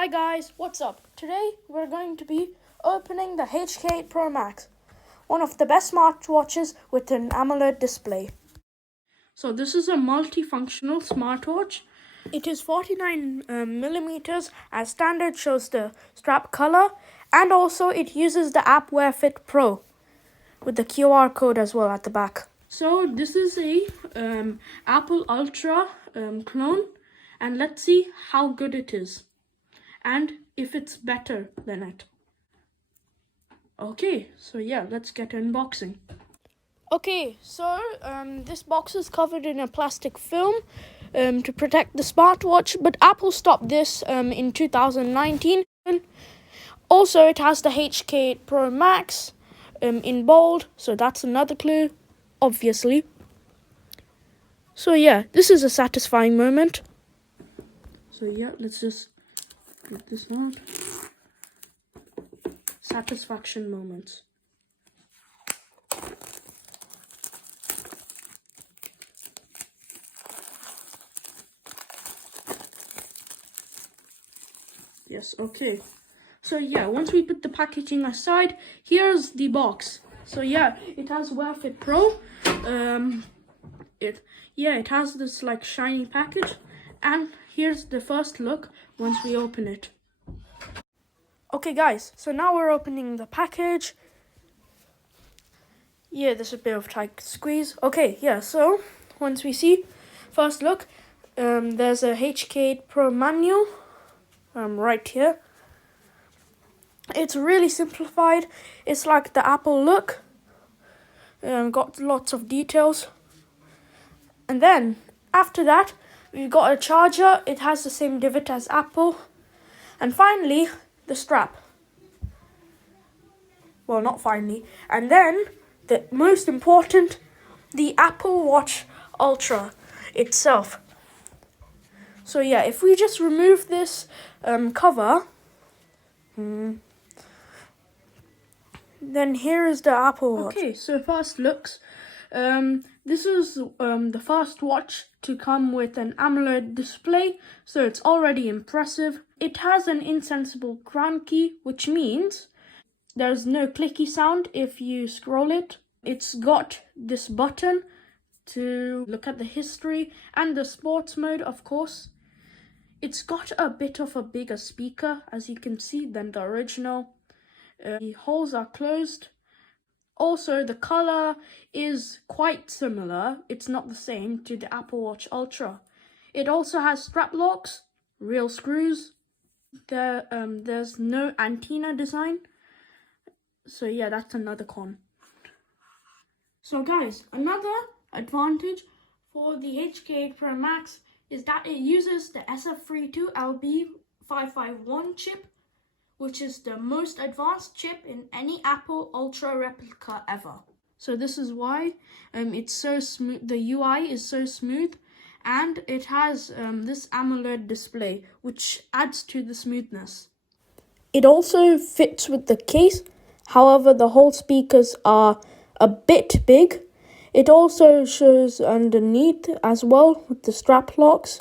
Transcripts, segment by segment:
Hi guys, what's up? Today we're going to be opening the HK8 Pro Max, one of the best smartwatches with an Amoled display. So this is a multifunctional smartwatch. It is 49 millimeters as standard, shows the strap color, and also it uses the app Wear Fit Pro with the QR code as well at the back. So this is a Apple Ultra clone, and let's see how good it is and if it's better than it. Okay, so yeah, let's get unboxing. Okay, so this box is covered in a plastic film to protect the smartwatch, but Apple stopped this in 2019. Also, it has the HK8 Pro Max in bold, so that's another clue, obviously. So yeah, this is a satisfying moment. So yeah, let's just get this out. Satisfaction moments. Yes, okay. So yeah, once we put the packaging aside, here's the box. So yeah, it has Wear Fit Pro. It has this like shiny package, and here's the first look once we open it. Okay guys, so now we're opening the package. Yeah, there's a bit of tight squeeze. Okay, yeah, so once we see first look, there's a HK8 Pro manual right here. It's really simplified. It's like the Apple look. Got lots of details. And then after that, we've got a charger. It has the same divot as Apple. And finally, the strap. Well, not finally. And then, the most important, the Apple Watch Ultra itself. So yeah, if we just remove this cover, then here is the Apple Watch. Okay, so first looks. This is the first watch to come with an AMOLED display, so it's already impressive. It has an insensible crown key, which means there's no clicky sound if you scroll it. It's got this button to look at the history and the sports mode, of course. It's got a bit of a bigger speaker, as you can see, than the original. The holes are closed. Also, the color is quite similar. It's not the same to the Apple Watch Ultra. It also has strap locks, real screws. There's no antenna design. So yeah, that's another con. So guys, another advantage for the HK8 Pro Max is that it uses the SF32LB551 chip, which is the most advanced chip in any Apple Ultra replica ever. So this is why it's so smooth. The UI is so smooth, and it has this AMOLED display, which adds to the smoothness. It also fits with the case. However, the whole speakers are a bit big. It also shows underneath as well with the strap locks.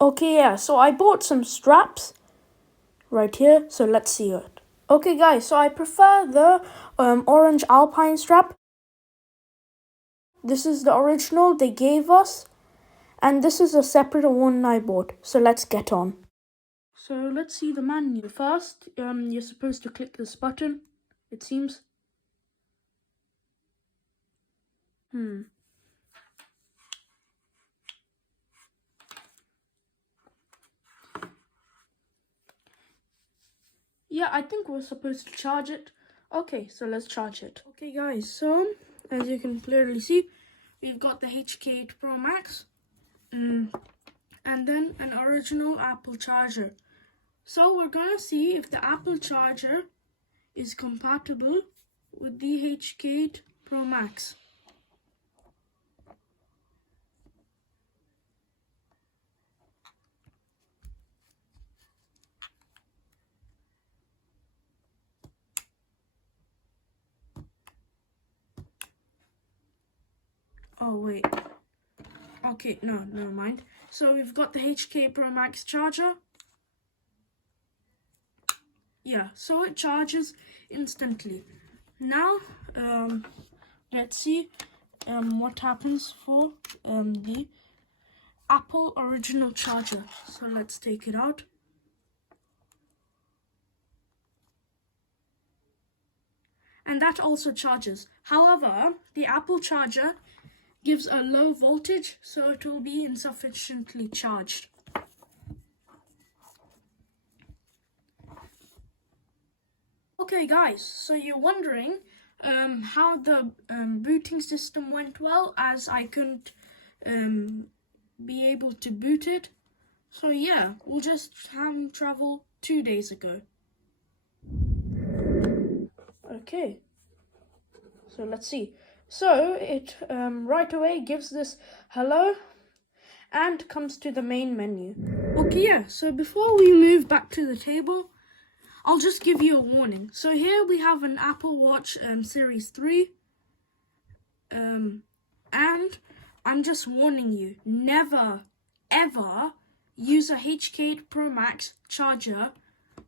Okay, yeah, so I bought some straps right here, so let's see it. Okay guys, so I prefer the orange Alpine strap. This is the original they gave us, and this is a separate one I bought, so let's get on. So let's see the menu. First, you're supposed to click this button, it seems. Yeah, I think we're supposed to charge it. Okay, so let's charge it. Okay guys, so as you can clearly see, we've got the HK8 Pro Max and then an original Apple charger. So we're gonna see if the Apple charger is compatible with the HK8 Pro Max. Oh wait, Okay, no, never mind. So we've got the HK8 Pro Max charger. Yeah, so it charges instantly. Now, let's see what happens for the Apple original charger. So let's take it out. And that also charges. However, the Apple charger gives a low voltage, so it will be insufficiently charged. Okay guys, so you're wondering how the booting system went well, as I couldn't be able to boot it. So yeah, we'll just time travel 2 days ago. Okay, so let's see. So it right away gives this hello and comes to the main menu. Okay, yeah, so before we move back to the table, I'll just give you a warning. So here we have an Apple Watch Series 3. And I'm just warning you, never, ever use a HK8 Pro Max charger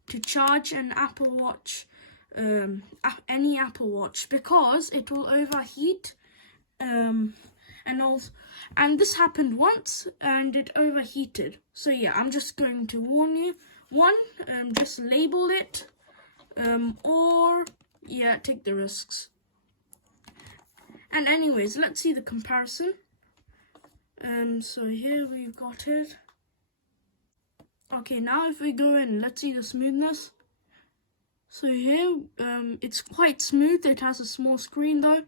to charge an Apple Watch, any Apple Watch, because it will overheat. And this happened once and it overheated. So yeah, I'm just going to warn you. One, just label it, or yeah, take the risks. And anyways, let's see the comparison. So here we've got it. Okay, now if we go in, let's see the smoothness. So here, it's quite smooth. It has a small screen though.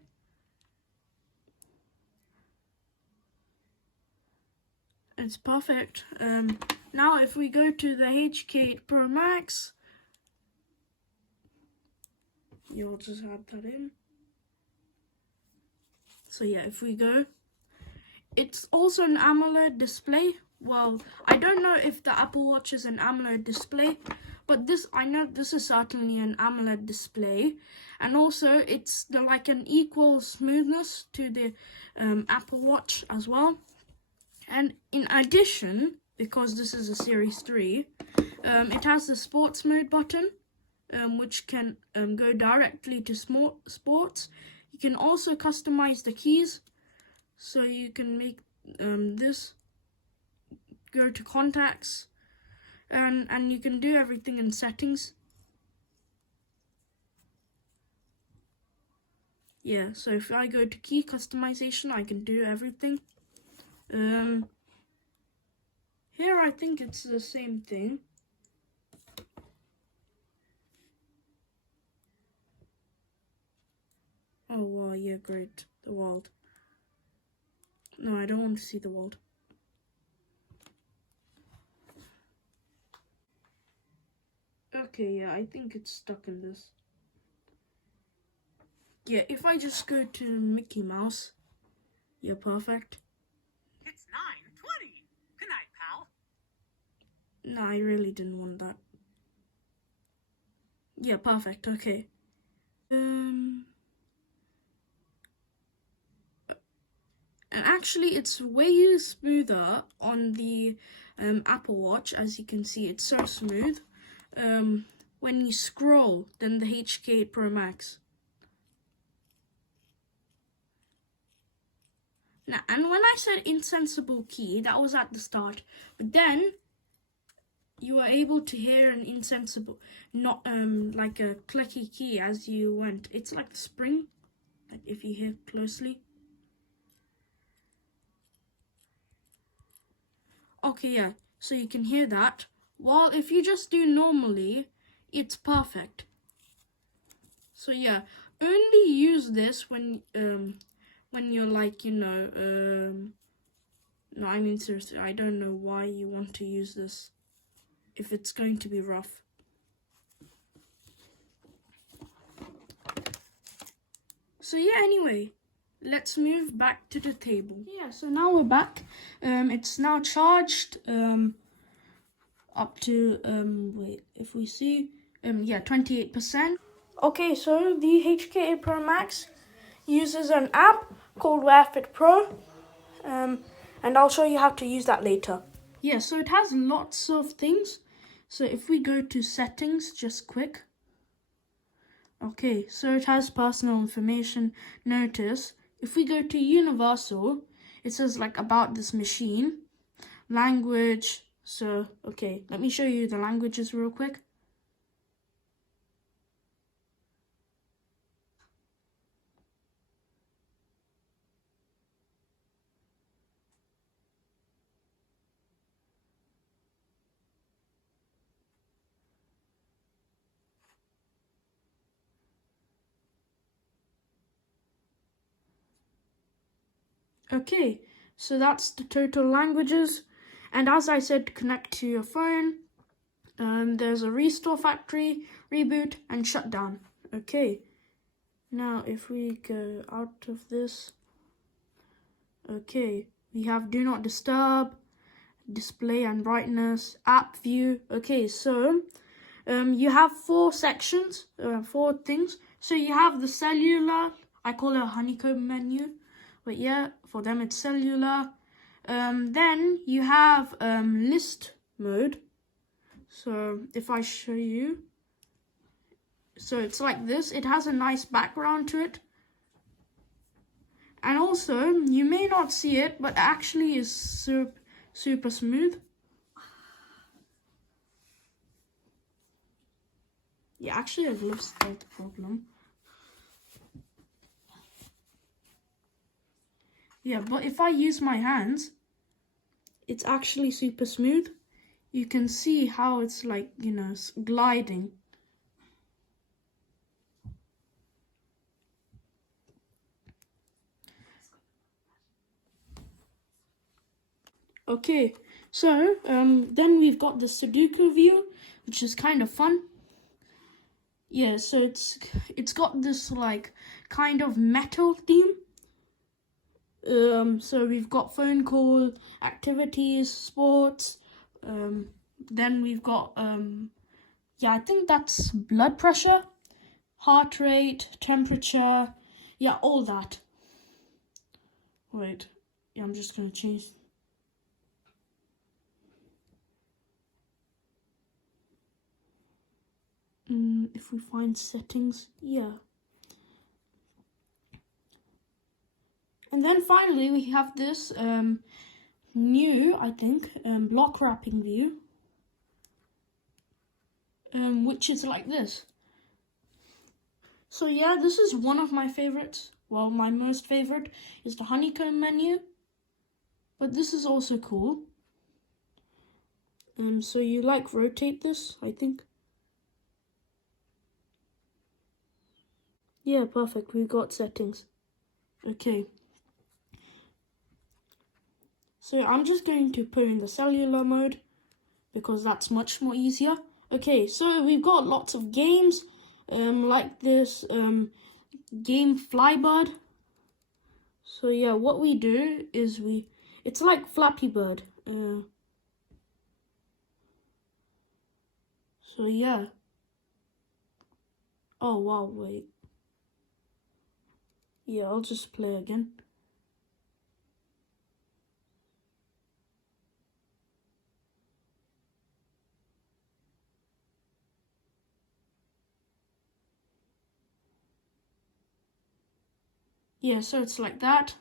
It's perfect. Now if we go to the HK8 Pro Max, you'll just add that in. So yeah, if we go, it's also an Amoled display. Well, I don't know if the Apple Watch is an Amoled display, but I know this is certainly an Amoled display. And also it's like an equal smoothness to the Apple Watch as well. And in addition, because this is a Series 3, it has the sports mode button, which can go directly to sports. You can also customize the keys, so you can make this go to contacts, and you can do everything in settings. Yeah, so if I go to key customization, I can do everything. Here I think it's the same thing. Oh wow, yeah, great. The world. No, I don't want to see the world. Okay, yeah, I think it's stuck in this. Yeah, if I just go to Mickey Mouse, yeah, perfect. It's 9:20. Good night, pal. No, I really didn't want that. Yeah, perfect, okay. And actually, it's way smoother on the Apple Watch. As you can see, it's so smooth when you scroll than the HK8 Pro Max. Now, and when I said insensible key, that was at the start, but then you were able to hear an insensible, not like a clicky key as you went. It's like the spring, like if you hear closely. Okay, yeah, so you can hear that. While if you just do normally, it's perfect. So yeah, only use this when you're like, no, I mean seriously, I don't know why you want to use this if it's going to be rough. So yeah, anyway, let's move back to the table. Yeah, so now we're back. It's now charged up to wait, if we see yeah, 28%. Okay, so the HK8 Pro Max uses an app called Wear Fit Pro, and and I'll show you how to use that later. Yeah, so it has lots of things. So if we go to settings, just quick. Okay, so it has personal information. Notice, if we go to universal, it says like about this machine, language. So, okay, let me show you the languages real quick. Okay, so that's the total languages. And as I said, connect to your phone. There's a restore factory, reboot, and shutdown. Okay, now if we go out of this, okay, we have do not disturb, display and brightness, app view. Okay, so you have 4 sections, 4 things. So you have the cellular, I call it a honeycomb menu, but yeah, for them it's cellular. Then you have list mode. So if I show you, so it's like this. It has a nice background to it. And also, you may not see it, but actually is super smooth. Yeah, actually I've lost the problem. Yeah, but if I use my hands, it's actually super smooth. You can see how it's like, you know, gliding. Okay, so then we've got the Sudoku view, which is kind of fun. Yeah, so it's got this like kind of metal theme. So we've got phone call, activities, sports. Then we've got yeah, I think that's blood pressure, heart rate, temperature. Yeah, all that. Wait, yeah, I'm just gonna change. If we find settings, yeah. And then finally we have this new, I think, block wrapping view, which is like this. So yeah, this is one of my favorites. Well, my most favorite is the honeycomb menu, but this is also cool. So you like rotate this, I think. Yeah, perfect. We've got settings. Okay. So I'm just going to put in the cellular mode because that's much more easier. Okay, so we've got lots of games, like this game Flybird. So yeah, what we do is it's like Flappy Bird. So yeah. Oh wow, wait. Yeah, I'll just play again. Yeah, so it's like that.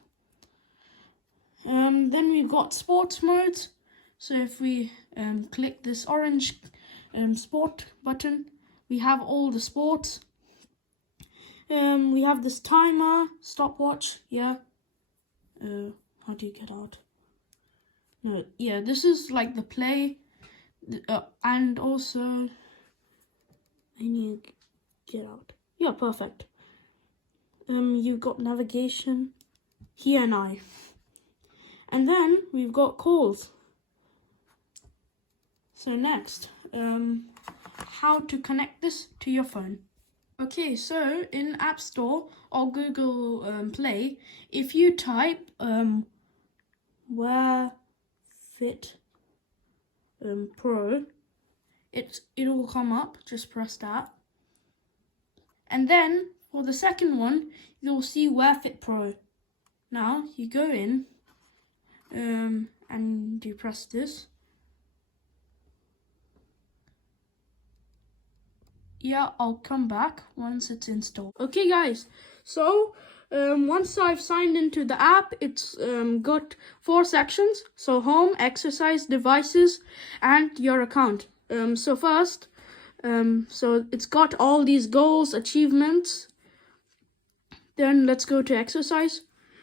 Then we've got sports modes. So if we click this orange sport button, we have all the sports. We have this timer, stopwatch, yeah. How do you get out? No, yeah, this is like the play, and also, I need to get out. Yeah, perfect. You've got navigation, here and I. And then we've got calls. So next, how to connect this to your phone. Okay, so in App Store or Google Play, if you type Wear Fit Pro, it will come up. Just press that, and then for the second one, you'll see Wear Fit Pro. Now you go in, and you press this. Yeah, I'll come back once it's installed. Okay guys, so once I've signed into the app, it's got 4 sections. So home, exercise, devices, and your account. So first, so it's got all these goals, achievements. Then let's go to exercise.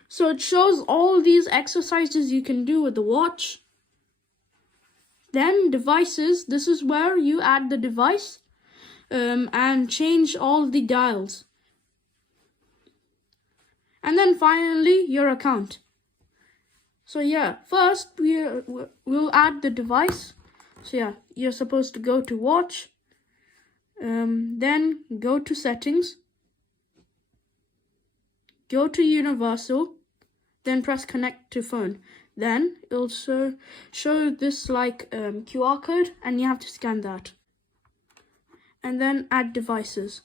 So it shows all these exercises you can do with the watch. Then devices, this is where you add the device and change all the dials. And then finally your account. So yeah, first we'll add the device. So yeah, you're supposed to go to watch, then go to settings, go to universal, then press connect to phone. Then it'll show this like QR code, and you have to scan that. And then add devices.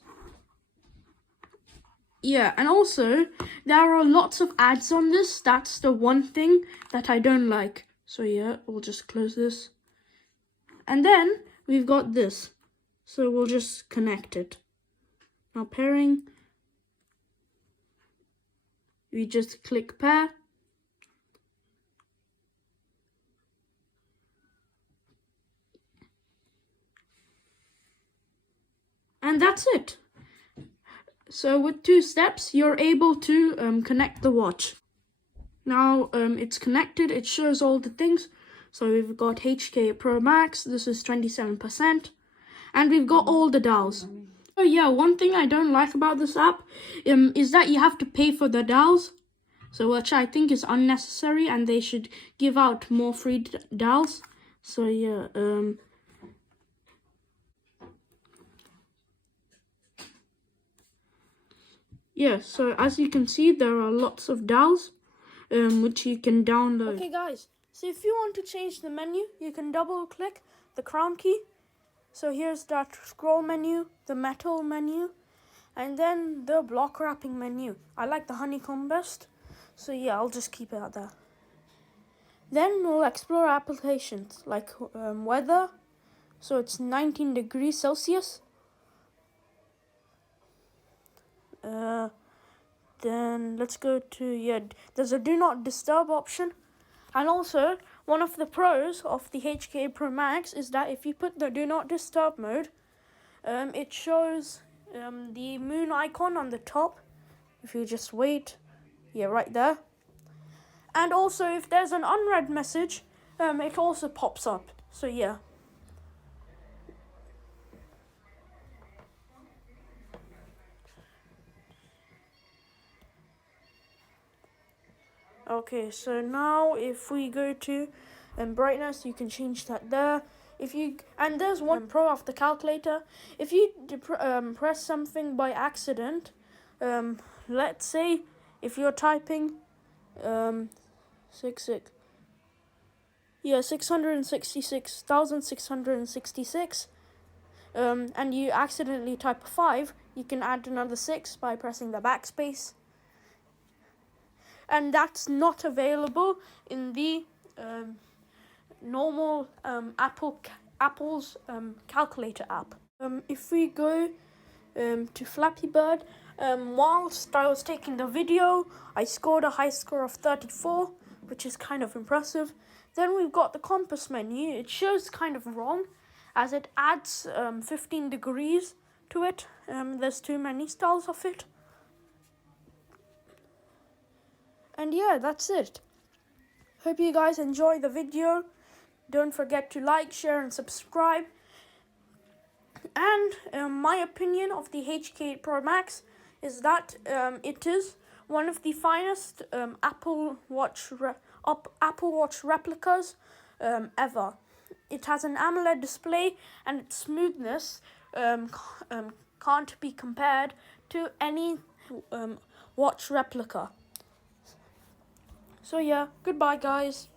Yeah, and also there are lots of ads on this. That's the one thing that I don't like. So yeah, we'll just close this. And then we've got this. So we'll just connect it. Now pairing. We just click pair. And that's it. So with 2 steps, you're able to connect the watch. Now it's connected, it shows all the things. So we've got HK8 Pro Max, this is 27%. And we've got all the dials. So yeah, one thing I don't like about this app is that you have to pay for the dials. So which I think is unnecessary, and they should give out more free dials. So yeah, yeah, so as you can see, there are lots of dials which you can download. Okay guys, so if you want to change the menu, you can double click the crown key. So here's that scroll menu, the metal menu, and then the block wrapping menu. I like the honeycomb best, so yeah, I'll just keep it out there. Then we'll explore applications like weather, so it's 19 degrees Celsius. Then let's go to, yeah, there's a do not disturb option. And also, one of the pros of the HK8 Pro Max is that if you put the do not disturb mode, it shows the moon icon on the top. If you just wait, yeah, right there. And also, if there's an unread message, it also pops up. So yeah. Okay, so now if we go to brightness, you can change that there. And there's one pro of the calculator. If you press something by accident, let's say if you're typing 666,666, and you accidentally type a 5, you can add another 6 by pressing the backspace. And that's not available in the normal Apple's calculator app. If we go to Flappy Bird, whilst I was taking the video, I scored a high score of 34, which is kind of impressive. Then we've got the compass menu. It shows kind of wrong, as it adds 15 degrees to it. There's too many styles of it. And yeah, that's it. Hope you guys enjoy the video. Don't forget to like, share, and subscribe. And my opinion of the HK8 Pro Max is that it is one of the finest Apple Watch replicas ever. It has an AMOLED display, and its smoothness can't be compared to any watch replica. So yeah, goodbye guys.